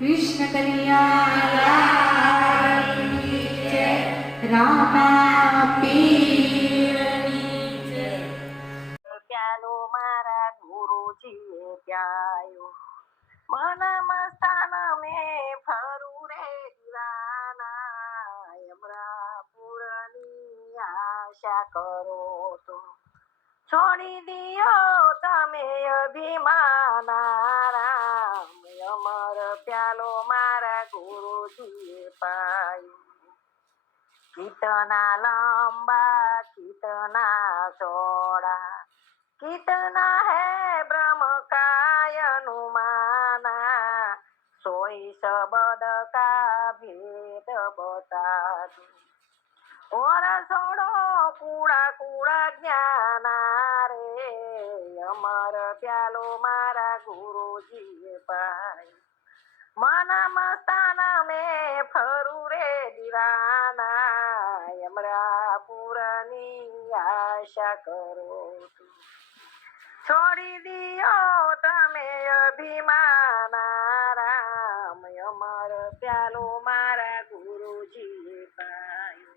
कृष्ण कन्हैया जय रामा पीરની જય। પ્યાલો મારા ગુરુજીએ પ્યાયો મન મસ્તાન મેં ફરું રે દીવાના યમરાપુરની આશા કરો તો છોડી દિયો તમે અભિમાના રામ અમર પ્યાલો મારા ગુરુજીએ પાયો કિતના લંબા કિતના ચોડા कितना है ब्रह्म काय अनुमाना सोई शब्द का भेद बता दो और छोड़ो कूड़ा कूड़ा ज्ञाना रे अमर प्यालो मारा गुरुजी पाई मन मस्तान में फरू रे दीवाना यमरापुરની આશા કરો તું છોડી દિયો તમે અભિમાના રામ અમર પ્યાલો મારા ગુરુજીએ પાયો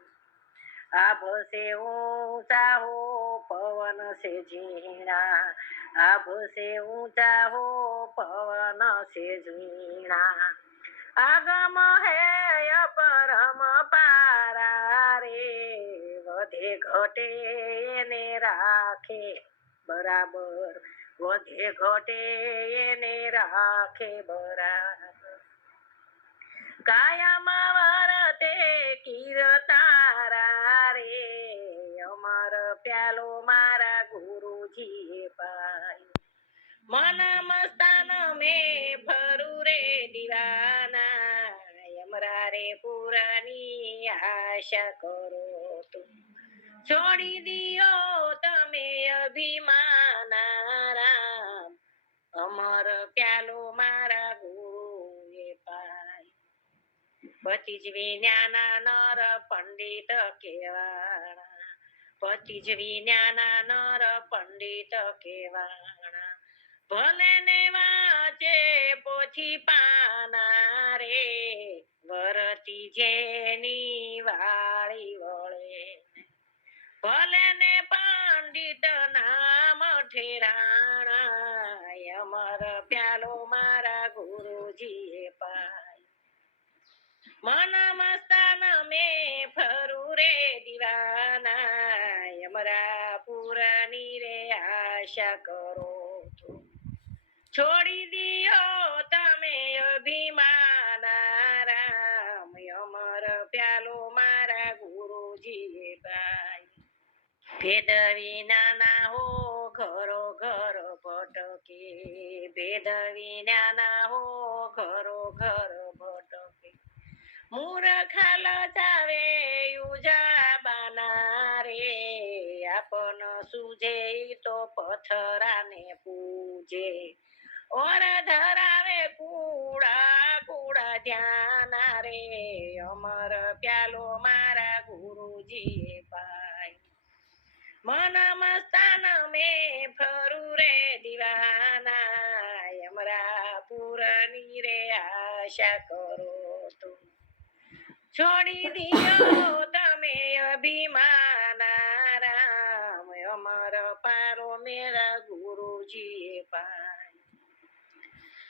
આભ સે ઊંચા હો પવન સે ઝીણા આભ સે ઊંચા હો પવન સે ઝીણા આગમ હે અપરમ પારા રે વધે ઘટે એને રાખે બરાબર વધે ઘટે એને રાખે બરાબર કાયમ વરતે કીર્તારા રે અમર પ્યાલો મારા ગુરુજીએ પાયો મન મસ્તાન મેં ફરું રે દીવાના યમરા રે પુરાની આશા કરો તો છોડી દિયો તમે અભિમાના રામ અમર પ્યાલો મારા ગુરુએ પાય પતિ જ વિજ્ઞાના નર પંડિત કેવાણા પતિ જ વિજ્ઞાના નર પંડિત કેવાણા ભલે ને વાંચે પોથી પાના રે વરતી જેની વાળી વળે ભલે ને પંડિત નામ ઠેરાણા અમર પ્યાલો મારા ગુરુજીએ પાય મન મસ્તાન મેં ફરું રે દીવાના યમરાપુરની રે આશા કરો છોડી દિયો તમે અભિમાના રામ અમર પ્યાલો મારા ગુરુજીએ પાય ભેદ વિનાના હો ઘરો ઘર ભટકે ભેદ વિનાના હો ઘરો ઘર ભટકે મૂર્ખ લજાવે ઉજાળા બાના રે આપન સૂજે તો પથરાને પૂજે ઓર ધરાવે કુડા કુડા ધ્યાના રે અમર પ્યાલો મારા ગુરુજીએ પાય મન મસ્તાન મેં ફરું રે દીવાના યમરાપુરની રે આશા કરો તો છોડી દિયો તમે અભિમાના રામ અમર પારો મેરા ગુરુજીએ પાય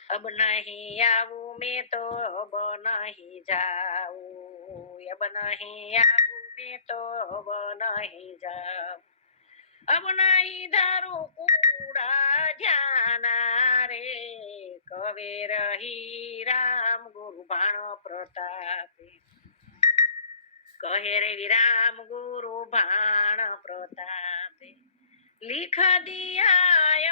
अब नहीं आऊं मैं तो अब नहीं जाऊं अब नहीं आऊं मैं तो अब नहीं जाऊं अब नहीं धरूं कूड़ा जाना रे कवे रही राम गुरु बाण प्रतापे कहे रे राम गुरु बाण प्रतापे लिख दिया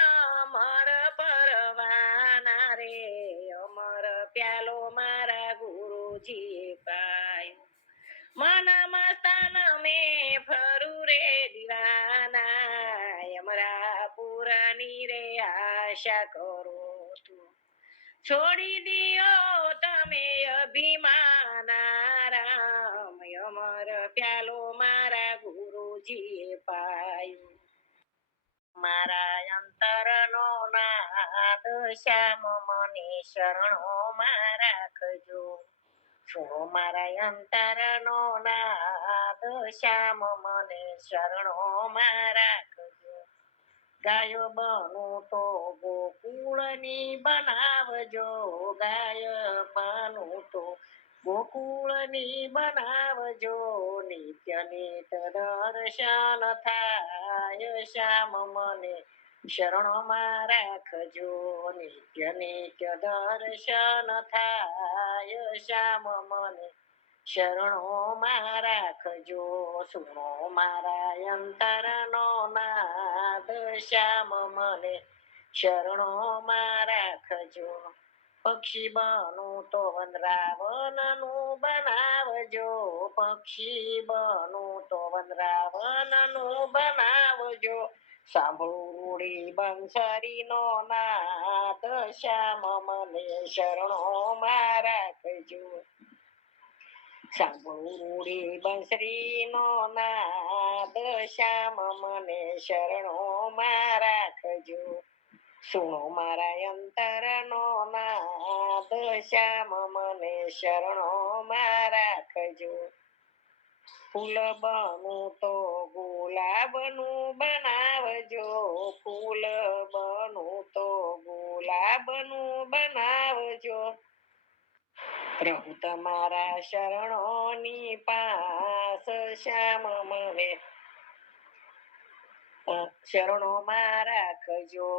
अमर परवाना रे अमर प्यालो मारा गुरुजीए पायो मन मस्तान में फरू रे दीवाना यमरापुરની રે આશા કરો તું છોડી દિયો તમે અભિમાના રામ અમર પ્યાલો મારા ગુરુજીએ પાયો મારા અંત અંતરનો નાદ શ્યામ મને શરણોમાં રાખજો. સુનો મારા અંતરનો નાદ શ્યામ મને શરણોમાં રાખજો. ગાયો બનું તો ગોકુળની બનાવજો. ગાય બનું તો ગોકુળની બનાવજો. નિત્ય નિત દર્શન થાય શ્યામ મને શરણોમાં રાખજો. નિત્ય નિત્ય દર્શન થાય શ્યામ મને શરણોમાં રાખજો. સુનો મારા અંતરનો નાદ શ્યામ મને શરણોમાં રાખજો. પક્ષી બનું તો વનરાવનનું બનાવજો. પક્ષી બનું તો વનરાવનનું બનાવજો. સાંભળું રૂડી બંસરીનો નાદ શ્યામ મને શરણોમાં રાખજો. સાંભળું રૂડી બંસરીનો નાદ શ્યામ મને શરણોમાં રાખજો. સુનો મારા અંતરનો નાદ શ્યામ મને શરણોમાં રાખજો. ફૂલ બનું તો ગુલાબનું બનાવજો. ફૂલ બનું તો ગુલાબનું બનાવજો. રહું તમારા શરણોની પાસ શ્યામ મને શરણોમાં રાખજો.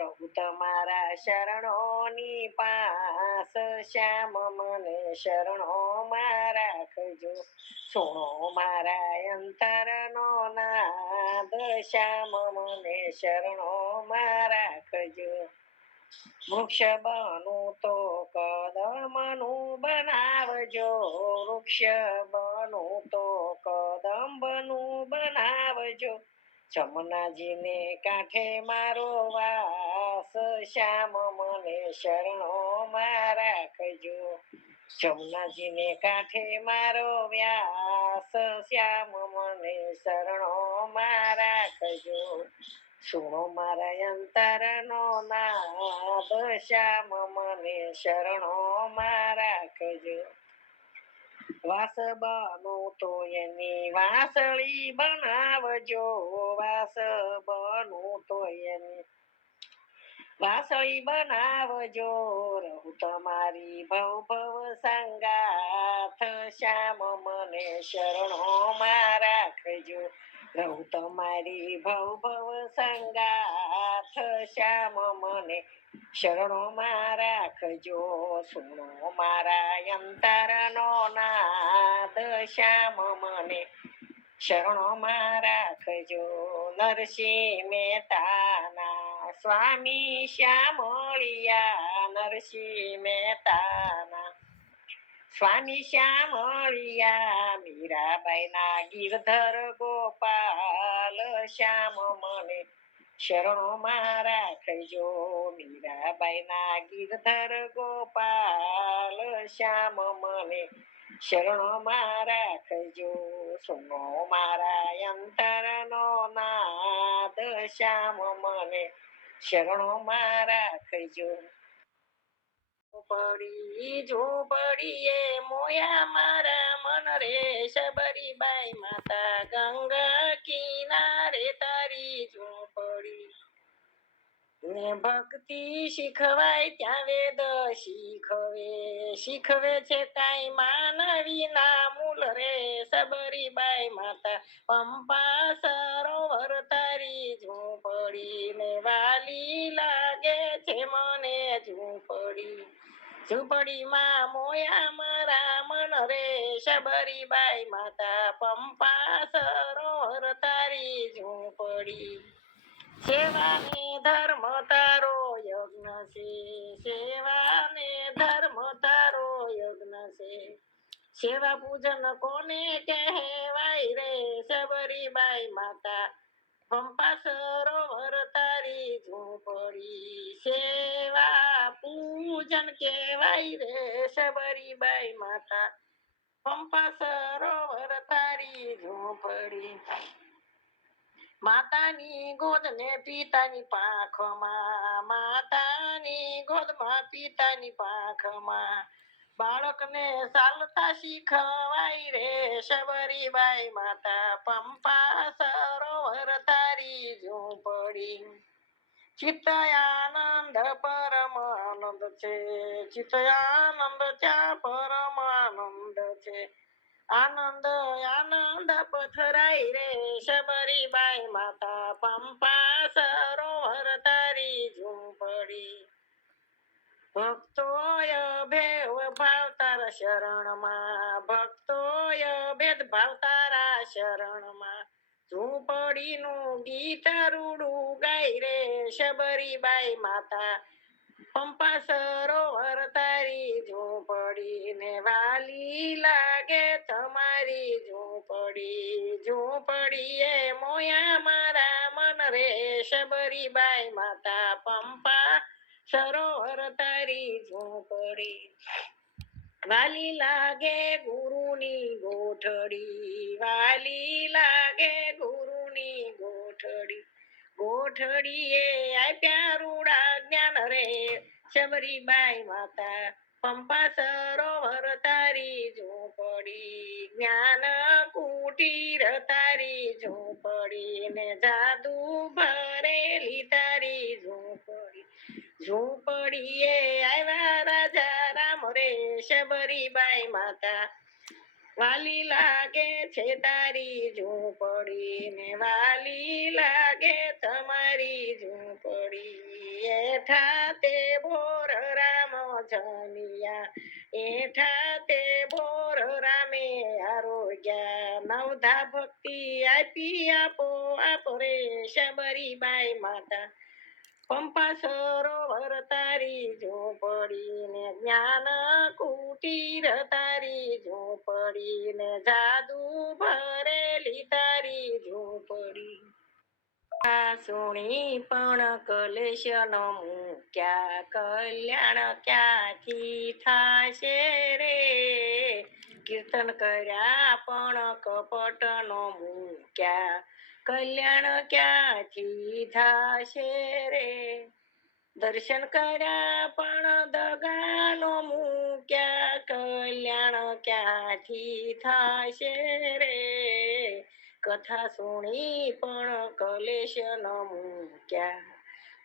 રહું તમારા શરણોની પાસ શ્યામ મને શરણોમાં રાખજો. સુનો મારા અંતરનો નાદ શ્યામ મને શરણોમાં રાખજો. વૃક્ષ બનું તો કદમનું બનાવજો. વૃક્ષ બનું તો કદંબનું બનાવજો. જમનાજીને કાંઠે મારો વાસ શ્યામ મને શરણોમાં રાખજો. જમનાજીને કાંઠે મારો વ્યાસ શ્યામ મને શરણોમાં રાખજો. સુનો મારા અંતરનો નાદ શ્યામ મને શરણોમાં રાખજો. વાસ બનું તો એની વાંસળી બનાવજો. વાસ બનું તો એની વાંસળી બનાવજો. રહું તમારી ભવ ભવ સંગાથ શ્યામ મને શરણોમાં રાખજો. રહું તમારી ભવ ભવ સંગાથ શ્યામ મને શરણોમાં રાખજો. સુનો મારા અંતરનો નાદ શ્યામ મને શરણોમાં રાખજો. નરસિંહ મહેતાના સ્વામી શ્યામળિયા. નરસિંહ મહેતાના સ્વામી શ્યામળિયા. મીરાબાઈના ગિરધર ગોપાલ શ્યામ મને શરણોમાં રાખજો. મીરાબાઈના ગિરધર ગોપાલ શ્યામ મને શરણોમાં રાખજો. સુનો મારા અંતરનો નાદ શ્યામ મને શરણોમાં રાખજો. ઝૂંપડીએ મોયા મારા મન રે. શબરીબાઈ માતા ગંગા કિનારે તારી ઝૂંપડી. ને ભક્તિ શીખવાય ત્યાં વેદ શીખવે છે કાંઈ માનવી ના મૂલ રે. શબરીબાઈ માતા પંપા સરોવર તારી ઝૂંપડી. ને વાલી લાગે છે મને ઝૂંપડી. ઝૂંપડીમાં મોયા મારા મન રે. શબરીબાઈ માતા પંપા સરોવર તારી ઝૂંપડી. સેવા ને ધર્મ તારો યજ્ઞ છે. સેવા ને ધર્મ તારો યજ્ઞ છે. સેવા પૂજન કોને કહેવાય રે. શબરીબાઈ માતા પંપા સરોવર તારી ઝૂંપડી. સેવા પૂજન કહેવાય રે. શબરીબાઈ માતા પંપા સરોવર તારી ઝૂંપડી. માતાની ગોદ ને પિતાની પાંખમાં, માતાની ગોદમાં પિતાની પાંખમાં, બાળકને ચાલતા શીખવાય રે શબરીબાઈ માતા, પંપા સરોવર તારી ઝૂંપડી. ચિત્તયાનંદ પરમાનંદ છે, ચિત્તયાનંદ ત્યાં પરમાનંદ છે. આનંદ આનંદ પથરાય રે શબરીબાઈ માતા, પંપા સરોવર તારી ઝૂંપડી. ભક્તોય ભેવ ભાવ તારા શરણમાં, ભક્તોય ભેદ ભાવ તારા શરણમાં, ઝૂંપડીનું ગીત રૂડું ગાય રે શબરીબાઈ માતા, પંપા સરોવર તારી ઝૂંપડી ને વાલી લાગે તમારી ઝૂંપડી, ઝૂંપડી એ મોયા મારા મન રે શબરીબાઈ માતા, પંપા સરોવર તારી ઝૂંપડી. વાલી લાગે ગુરુની ગોઠડી, વાલી લાગે ગુરુની ગોઠડી, ગોઠડીએ આપ્યા રૂડા જ્ઞાન રે શબરીબાઈ માતા, પંપા સરોવર તારી ઝૂંપડી, જ્ઞાન કુટીર તારી ઝૂંપડી ને જાદુ ભરેલી તારી ઝૂંપડી, ઝૂંપડીએ આવ્યા રાજા રામ રે શબરીબાઈ માતા, વાલી લાગે છે તારી ઝૂંપડી ને વાલી લાગે તમારી ઝૂંપડી. એઠા તે બોર રામ જનિયા, એઠા તે બોર રામે આરોગ્યા, નવધા ભક્તિ આપી આપો આપો રે શબરીબાઈ માતા, પંપા સરોવર તારી ઝૂંપડી ને જ્ઞાન કુટીર તારી ઝૂંપડી ને જાદુ ભરેલી તારી ઝૂંપડી. આ સુણી પણ કલેશ ન મૂક્યા, કલ્યાણ ક્યાંથી થાશે રે, કીર્તન કર્યા પણ કપટ ન મૂક્યા, કલ્યાણ ક્યાંથી થાશે રે, દર્શન કર્યા પણ દગાનો મૂક્યા, કલ્યાણ ક્યાંથી થાશે રે, કથા સુણી પણ કલેશ ન મૂક્યા,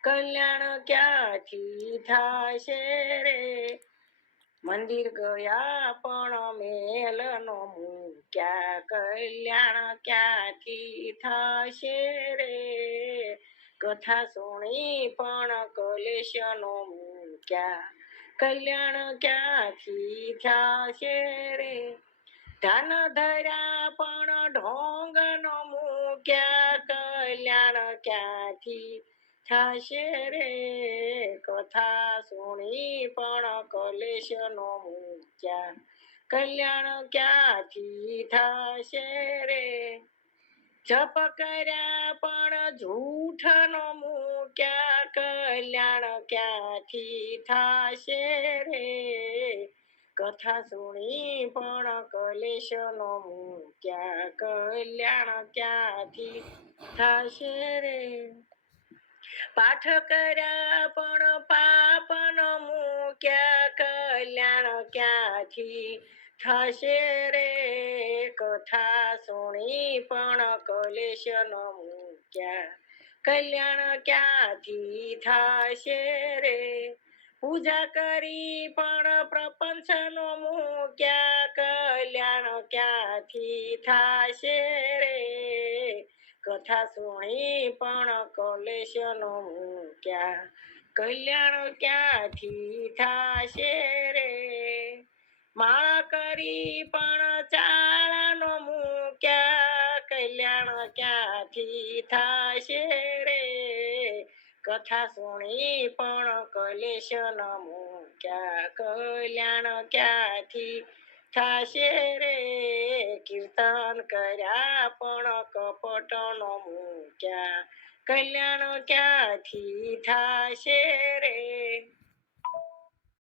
કલ્યાણ ક્યાંથી થાશે રે, મંદિર ગયા પણ મેલ નો મૂક્યા, કલ્યાણ ક્યાંથી થાશે રે, કથા સુણી પણ કલેશ નો મૂક્યા, કલ્યાણ ક્યાંથી થાશે રે, ધન ધર્યા પણ ઢોંગ નો મૂક્યા, કલ્યાણ ક્યાંથી થાશે રે, કથા સુણી પણ કલેશ નો મૂક્યા, કલ્યાણ ક્યાંથી થાશે રે, જપ કર્યા પણ જૂઠ નો મૂક્યા, કલ્યાણ ક્યાંથી થાશે રે, કથા સુણી પણ કલેશ નો મૂક્યા, કલ્યાણ ક્યાંથી થાશે રે, પાઠ કર્યા પણ પાપ ન મૂક્યા, કલ્યાણ ક્યાંથી થાશે રે, કથા સુણી પણ કલેશ ન મૂક્યા, કલ્યાણ ક્યાંથી થાશે રે, પૂજા કરી પણ પ્રપંચ નો મૂક્યા, કલ્યાણ ક્યાંથી થાશે રે, કથા સુણી પણ કલેશ નો મૂક્યા, કલ્યાણ ક્યાંથી થાશે રે, માળા કરી પણ ચાળા નો મૂક્યા, કલ્યાણ ક્યાંથી થાશે રે, કથા સુણી પણ કલેશ ન મૂક્યા, કલ્યાણ ક્યાંથી થાશે રે, કીર્તન કર્યા પણ કપટ નો મૂક્યા, કલ્યાણ ક્યાંથી થાશે રે,